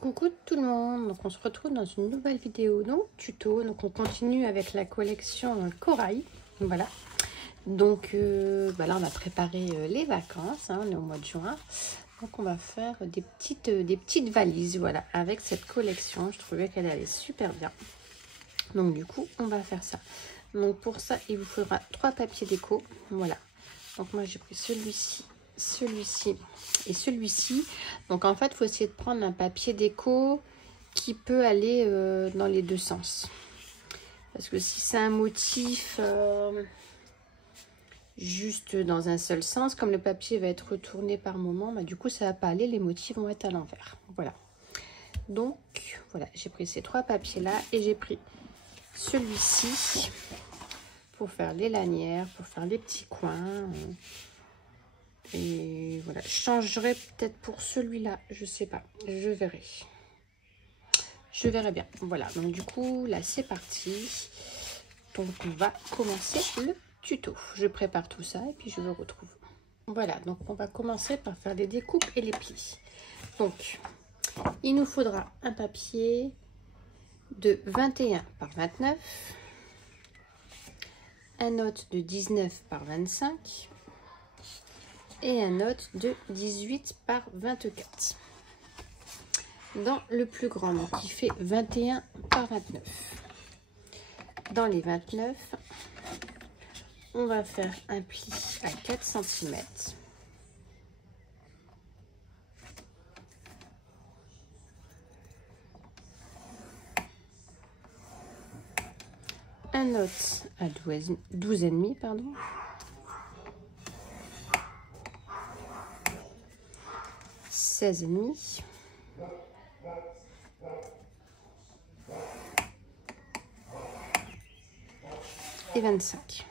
Coucou tout le monde, donc on se retrouve dans une nouvelle vidéo, donc tuto. Donc on continue avec la collection Corail, voilà. Donc là on a préparé les vacances, hein, on est au mois de juin. Donc on va faire des petites valises, voilà, avec cette collection. Je trouvais qu'elle allait super bien. Donc du coup on va faire ça. Donc pour ça il vous faudra 3 papiers déco, voilà. Donc moi j'ai pris celui-ci et celui-ci. Donc en fait il faut essayer de prendre un papier déco qui peut aller dans les deux sens, parce que si c'est un motif juste dans un seul sens, comme le papier va être retourné par moment, bah, du coup ça va pas aller, les motifs vont être à l'envers. Voilà, donc voilà, j'ai pris ces 3 papiers là et j'ai pris celui-ci pour faire les lanières, pour faire les petits coins. Et voilà, je changerai peut-être pour celui-là, je sais pas, je verrai bien. Voilà, donc du coup là c'est parti. Donc on va commencer le tuto. Je prépare tout ça et puis je vous retrouve. Voilà, donc on va commencer par faire les découpes et les plis. Donc il nous faudra un papier de 21 par 29, un autre de 19 par 25 et un autre de 18 par 24. Dans le plus grand, donc qui fait 21 par 29. Dans les 29, on va faire un pli à 4 cm. Un autre à 12,5, pardon. « 16,5. Et 25.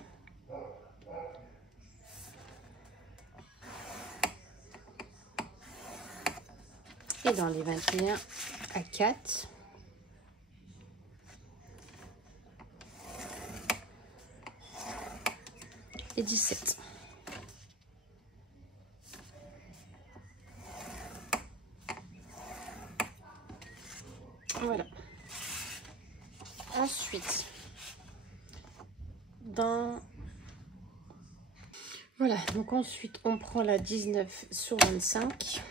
Et dans les 21 à 4. Et 17. Voilà. Ensuite, voilà, donc ensuite on prend la 19 sur 25.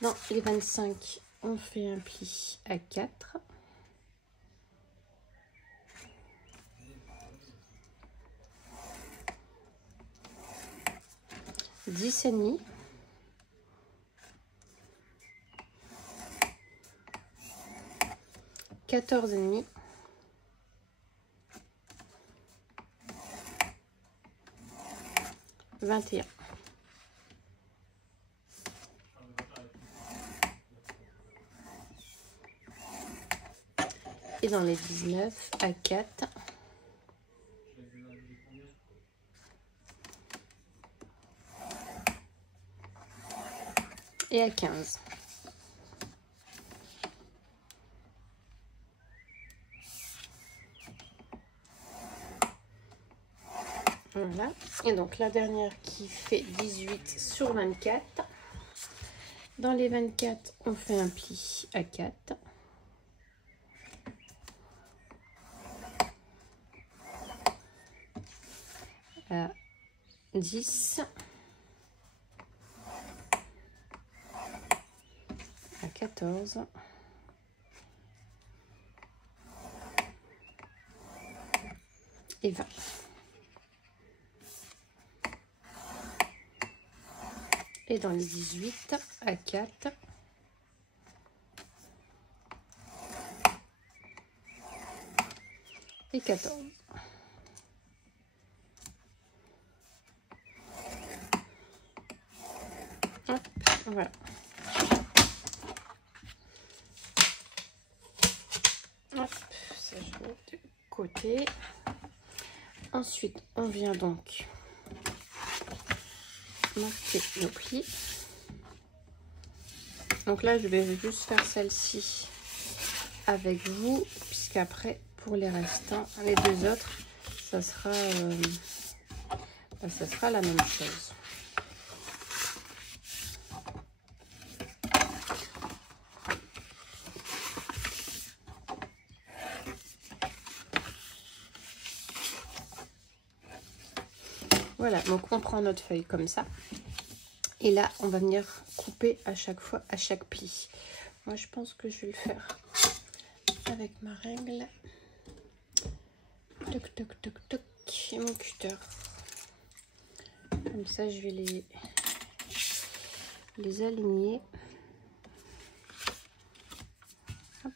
Dans les 25, on fait un pli à 4. « 10,5. 14,5. 21. Et dans les 19 à 4. Et à 15. Voilà. Et donc la dernière qui fait 18 sur 24. Dans les 24, on fait un pli à 4. À 10. À 14. Et 20. Et dans les 18 à 4. Et 14. Hop, voilà. Hop, ça je mets de côté. Ensuite, on vient donc marquer nos plis. Donc là, je vais juste faire celle-ci avec vous, puisqu'après, pour les restants, les deux autres, ça sera la même chose. Voilà, donc on prend notre feuille comme ça. Et là, on va venir couper à chaque fois, à chaque pli. Moi, je pense que je vais le faire avec ma règle. Toc, toc, toc, toc. Et mon cutter. Comme ça, je vais les aligner. Hop.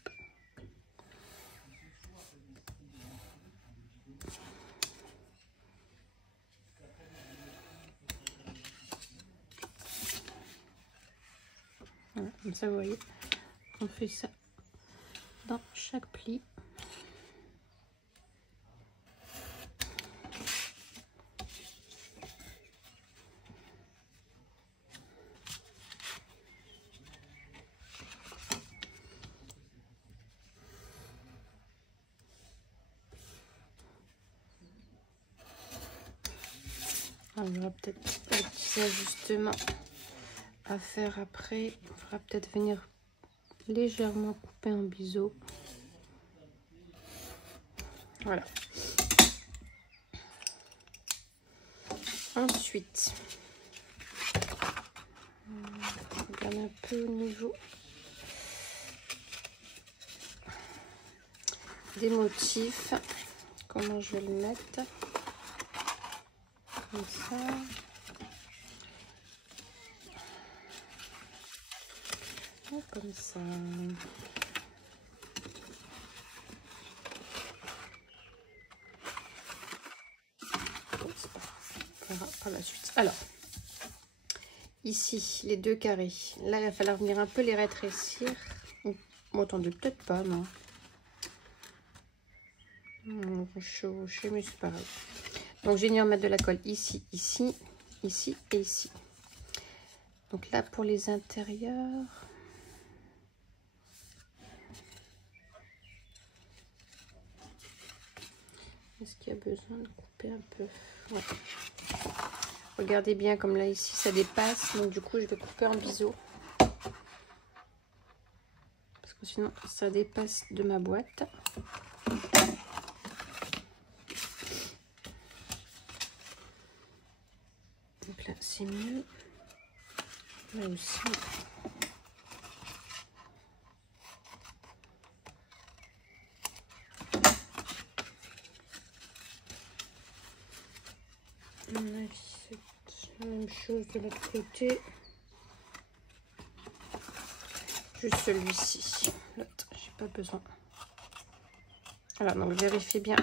Voilà, comme ça, vous voyez, on fait ça dans chaque pli. On aura peut-être des petits ajustements à faire après. On fera peut-être venir légèrement couper en biseau. Voilà. Ensuite, on regarde un peu au niveau des motifs. Comment je vais le mettre? Comme ça. Et comme ça. On verra par la suite. Alors, ici, les deux carrés. Là, il va falloir venir un peu les rétrécir. Bon, attendez, peut-être pas, non. On va chevaucher, mais c'est pareil. Donc, j'ai venir mettre de la colle ici, ici, ici et ici. Donc là, pour les intérieurs... Est-ce qu'il y a besoin de couper un peu? Ouais. Regardez bien, comme là, ici, ça dépasse. Donc, du coup, je vais couper en biseau. Parce que sinon, ça dépasse de ma boîte. Donc là, c'est mieux. Là aussi. C'est la même chose de l'autre côté. Juste celui-ci. L'autre, j'ai pas besoin. Voilà, donc vérifiez bien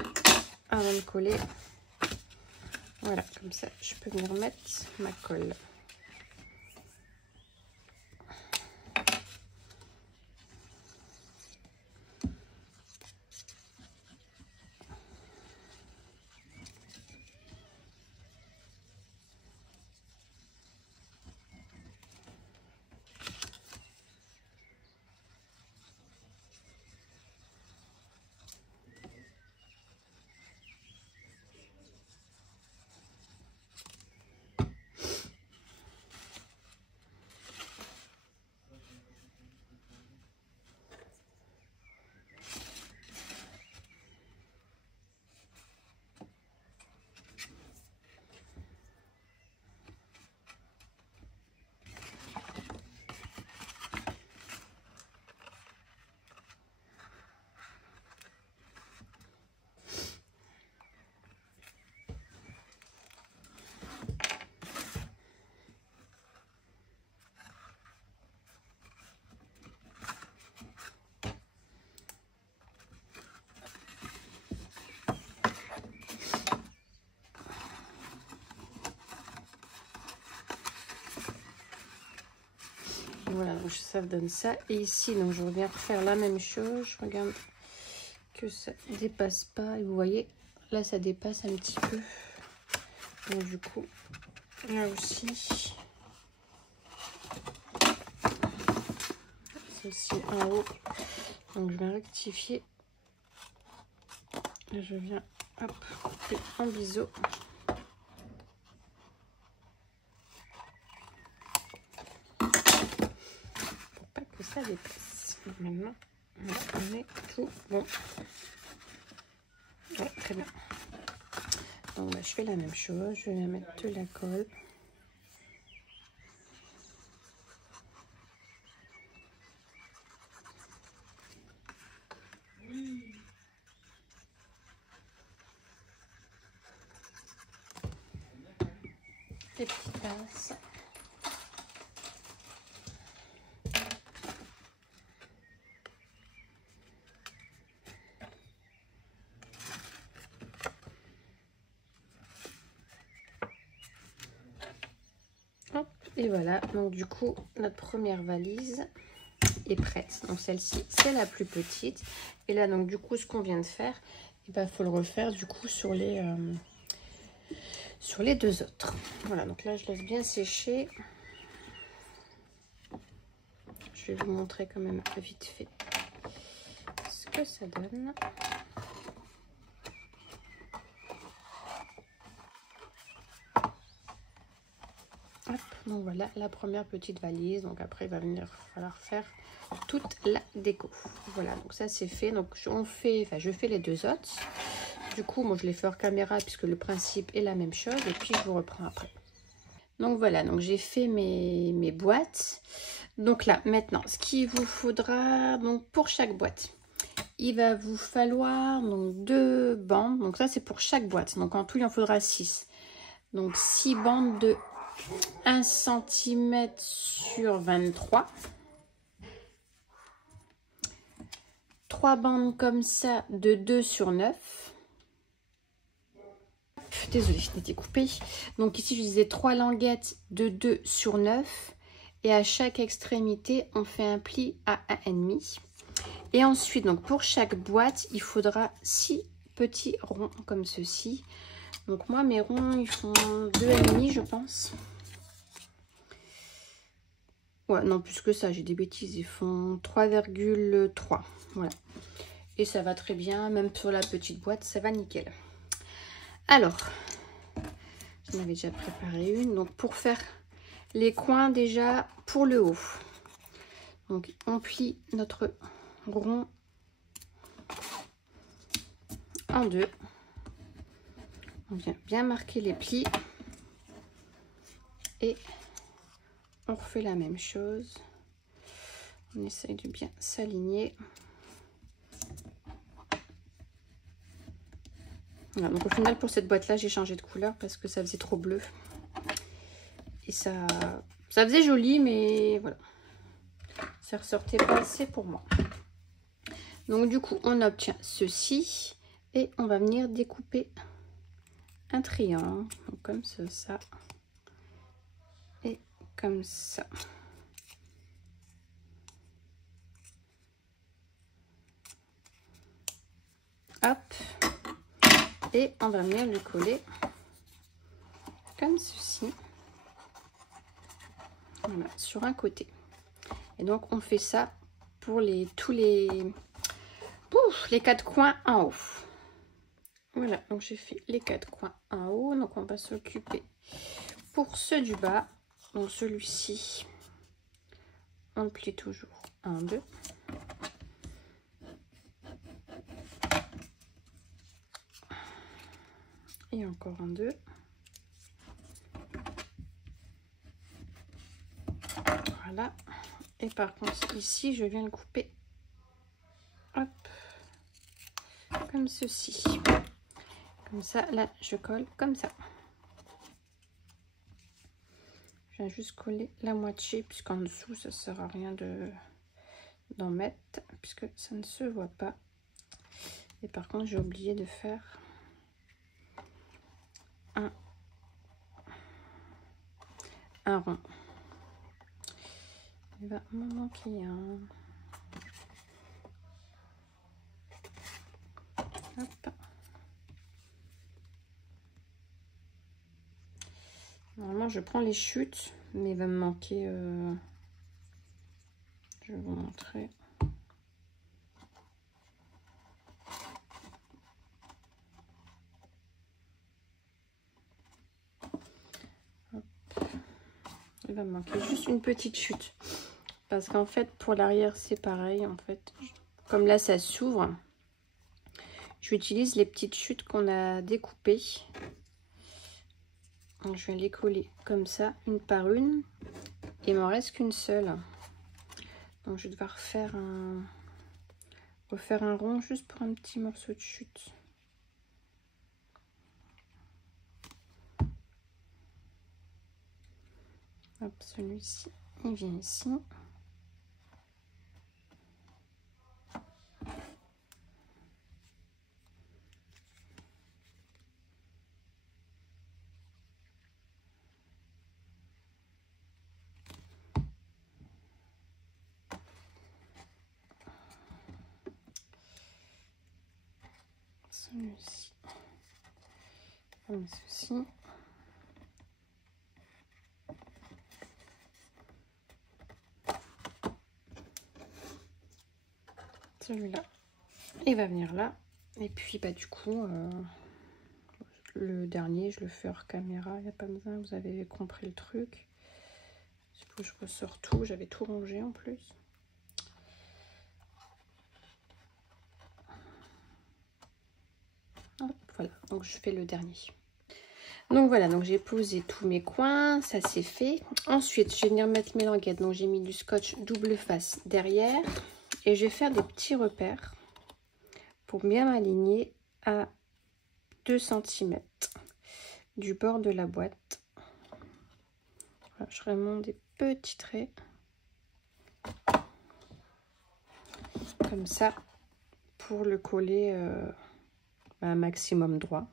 avant de coller. Voilà, comme ça, je peux venir mettre ma colle. Voilà, donc ça donne ça. Et ici, donc je reviens refaire la même chose. Je regarde que ça dépasse pas. Et vous voyez, là, ça dépasse un petit peu. Donc du coup, là aussi, ceci en haut. Donc je vais rectifier. Et je viens, hop, couper en biseau. Ça dépasse. Maintenant, on est tout bon. Ouais, très bien. Donc, bah, je fais la même chose. Je vais mettre de la colle. Des petites pinces. Hop, et voilà, donc du coup notre première valise est prête. Donc celle-ci c'est la plus petite. Et là donc du coup ce qu'on vient de faire, il ben, faut le refaire du coup sur les deux autres. Voilà, donc là je laisse bien sécher. Je vais vous montrer quand même vite fait ce que ça donne. Hop, donc voilà la première petite valise. Donc après il va falloir faire toute la déco. Voilà, donc ça c'est fait. Donc je fais les deux autres. Du coup moi je les fais hors caméra puisque le principe est la même chose. Et puis je vous reprends après. Donc voilà, donc j'ai fait mes boîtes. Donc là maintenant ce qu'il vous faudra, donc pour chaque boîte, il va vous falloir donc 2 bandes. Donc ça c'est pour chaque boîte. Donc en tout il en faudra 6. Donc 6 bandes de 1 cm sur 23. 3 bandes comme ça de 2 sur 9. Désolée, je n'étais coupée. Donc ici je disais 3 languettes de 2 sur 9. Et à chaque extrémité on fait un pli à 1,5. Et ensuite donc pour chaque boîte il faudra 6 petits ronds comme ceci. Donc moi mes ronds ils font 2,5 je pense. Ouais, non, plus que ça, j'ai des bêtises, ils font 3,3. Voilà. Et ça va très bien, même sur la petite boîte, ça va nickel. Alors, j'en avais déjà préparé une. Donc, pour faire les coins déjà pour le haut. Donc, on plie notre rond en deux. On vient bien marquer les plis. Et on refait la même chose. On essaye de bien s'aligner. Voilà, donc au final pour cette boîte là j'ai changé de couleur parce que ça faisait trop bleu. Et ça faisait joli mais voilà. Ça ressortait pas assez pour moi. Donc du coup on obtient ceci. Et on va venir découper un triangle. Donc, comme ça. Et comme ça. Hop. Et on va venir le coller comme ceci. Voilà, sur un côté. Et donc on fait ça pour tous les 4 coins en haut. Voilà, donc j'ai fait les 4 coins en haut. Donc on va s'occuper pour ceux du bas. Donc celui-ci, on le plie toujours en deux. Et encore en deux. Voilà. Et par contre ici je viens le couper, hop, comme ceci. Comme ça, là je colle comme ça. Je viens juste coller la moitié puisqu'en dessous ça sert à rien d'en mettre puisque ça ne se voit pas. Et par contre j'ai oublié de faire un rond. Il va m'en manquer un. Hop. Normalement je prends les chutes, mais il va me manquer. Je vais vous montrer. Hop. Il va me manquer juste une petite chute. Parce qu'en fait, pour l'arrière, c'est pareil. En fait, comme là, ça s'ouvre. J'utilise les petites chutes qu'on a découpées. Donc, je vais les coller comme ça, une par une. Et il m'en reste qu'une seule. Donc je vais devoir refaire un rond juste pour un petit morceau de chute. Hop, celui-ci, il vient ici. Celui-ci, comme ceci. Celui-là, il va venir là. Et puis, bah, du coup, le dernier, je le fais hors caméra. Il n'y a pas besoin, vous avez compris le truc. Il faut que je ressors tout. J'avais tout rangé en plus. Hop, voilà, donc je fais le dernier. Donc voilà, donc j'ai posé tous mes coins, ça c'est fait. Ensuite, je vais venir mettre mes languettes. Donc j'ai mis du scotch double face derrière. Et je vais faire des petits repères pour bien m'aligner à 2 cm du bord de la boîte. Voilà, je remonte des petits traits. Comme ça, pour le coller un maximum droit.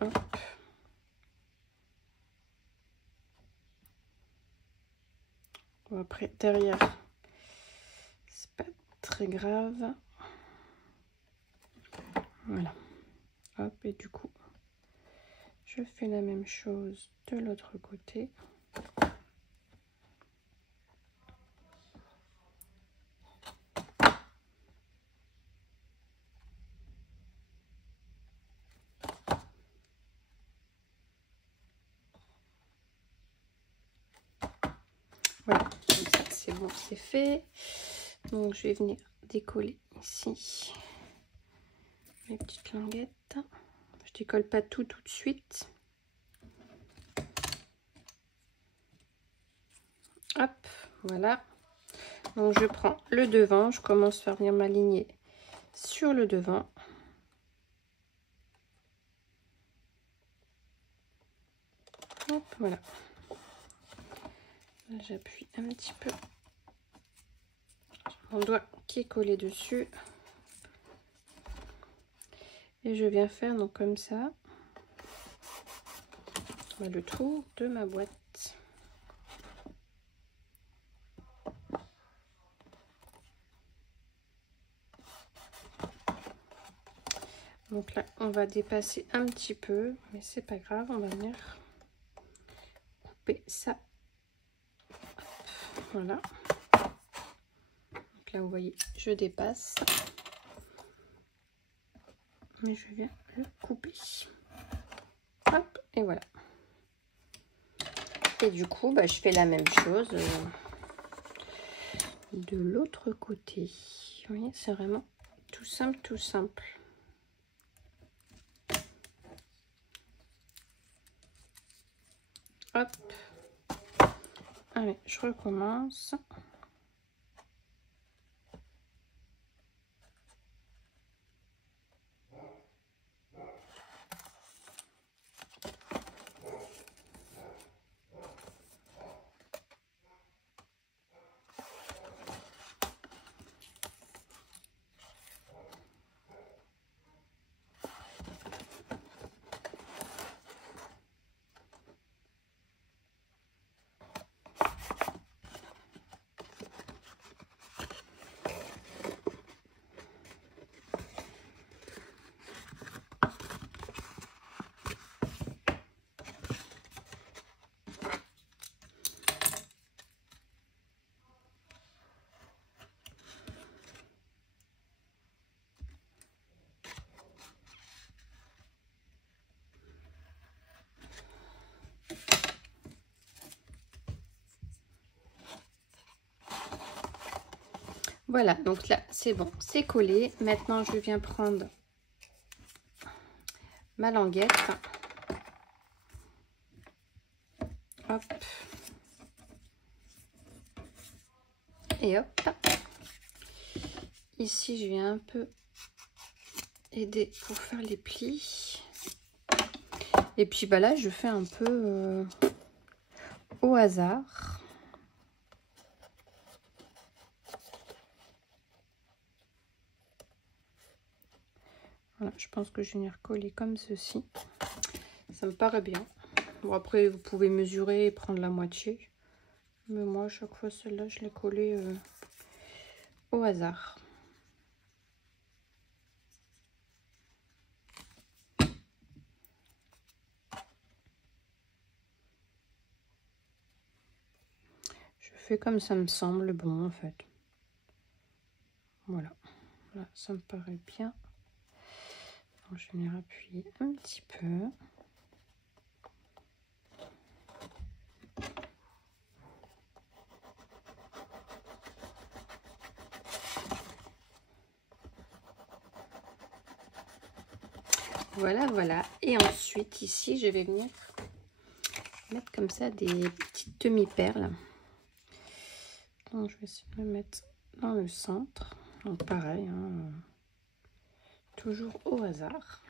Hop. Bon, après, derrière, c'est pas très grave. Voilà. Hop, et du coup, je fais la même chose de l'autre côté. Voilà, donc ça c'est bon, c'est fait. Donc je vais venir décoller ici mes petites languettes. Je décolle pas tout de suite. Hop, voilà. Donc je prends le devant, je commence à venir m'aligner sur le devant. Hop, voilà. J'appuie un petit peu. Mon doigt qui est collé dessus. Et je viens faire donc comme ça le tour de ma boîte. Donc là, on va dépasser un petit peu, mais c'est pas grave, on va venir couper ça. Hop, voilà. Donc là, vous voyez, je dépasse. Mais je viens le couper. Hop, et voilà. Et du coup, bah, je fais la même chose de l'autre côté. Vous voyez, c'est vraiment tout simple, tout simple. Hop. Allez, je recommence. Voilà, donc là, c'est bon, c'est collé. Maintenant, je viens prendre ma languette Hop. Et hop. Ici, je vais un peu aider pour faire les plis. Et puis bah là, je fais un peu au hasard. Voilà, je pense que je vais venir coller comme ceci. Ça me paraît bien. Bon, après, vous pouvez mesurer et prendre la moitié. Mais moi, à chaque fois, celle-là, je l'ai collée au hasard. Je fais comme ça me semble bon, en fait. Voilà. Là, ça me paraît bien. Donc, je vais venir appuyer un petit peu. Voilà, voilà. Et ensuite, ici, je vais venir mettre comme ça des petites demi-perles. Donc, je vais essayer de le mettre dans le centre. Donc, pareil, hein, toujours au hasard.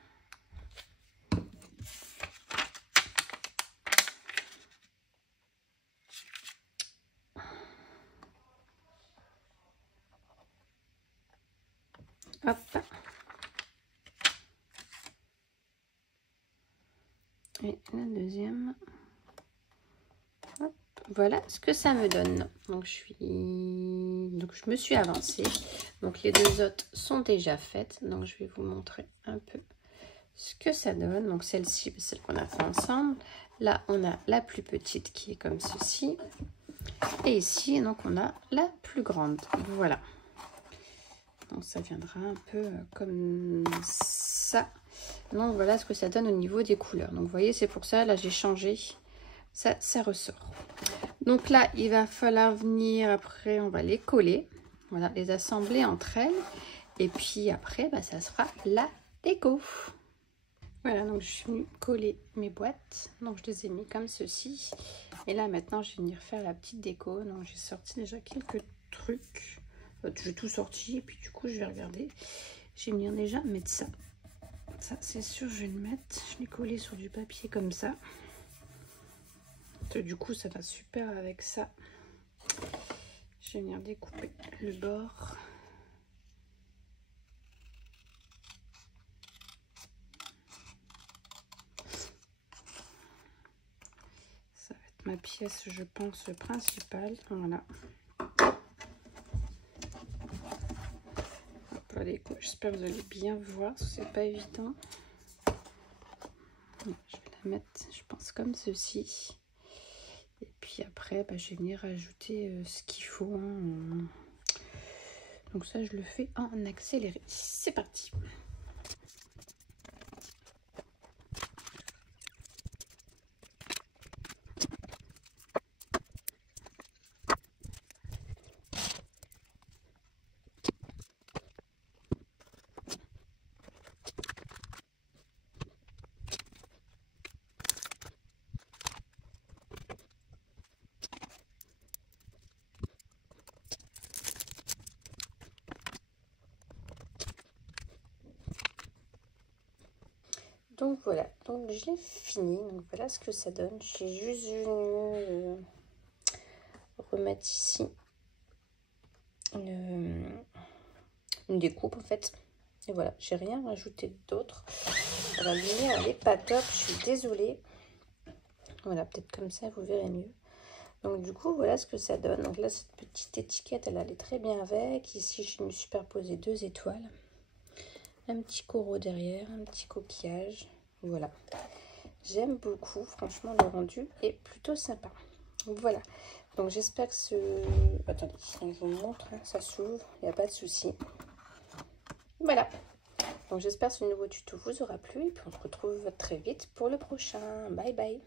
Hop. Et la deuxième. Hop. Voilà ce que ça me donne. Donc je me suis avancée. Donc les deux autres sont déjà faites. Donc je vais vous montrer un peu ce que ça donne. Donc celle-ci, celle qu'on a fait ensemble. Là, on a la plus petite qui est comme ceci. Et ici, donc on a la plus grande. Voilà. Donc ça viendra un peu comme ça. Donc voilà ce que ça donne au niveau des couleurs. Donc vous voyez, c'est pour ça, là j'ai changé. Ça ressort. Donc là, il va falloir venir, après on va les coller. Voilà, les assembler entre elles. Et puis après, bah, ça sera la déco. Voilà, donc je suis venue coller mes boîtes. Donc je les ai mis comme ceci. Et là maintenant, je vais venir faire la petite déco. Donc j'ai sorti déjà quelques trucs. J'ai tout sorti et puis du coup je vais regarder. Je vais venir déjà mettre ça. Ça c'est sûr, je vais le mettre. Je l'ai collé sur du papier comme ça. Du coup ça va super avec ça. Je vais venir découper le bord. Ça va être ma pièce, je pense, principale. Voilà. J'espère que vous allez bien voir, c'est pas évident. Je vais la mettre, je pense, comme ceci. Et puis après, bah, je vais venir ajouter ce qu'il faut. Hein. Donc ça, je le fais en accéléré. C'est parti. Donc voilà, donc j'ai fini. Donc voilà ce que ça donne. J'ai juste venu remettre ici une découpe en fait. Et voilà, j'ai rien rajouté d'autre. La lumière elle est pas top, je suis désolée. Voilà, peut-être comme ça vous verrez mieux. Donc du coup voilà ce que ça donne. Donc là cette petite étiquette elle allait très bien avec. Ici je me suis superposé 2 étoiles. Un petit coraux derrière, un petit coquillage. Voilà. J'aime beaucoup, franchement le rendu est plutôt sympa. Voilà. Donc j'espère que ce... Attendez, je vous montre, hein, ça s'ouvre, il n'y a pas de souci. Voilà. Donc j'espère que ce nouveau tuto vous aura plu et puis on se retrouve très vite pour le prochain. Bye bye.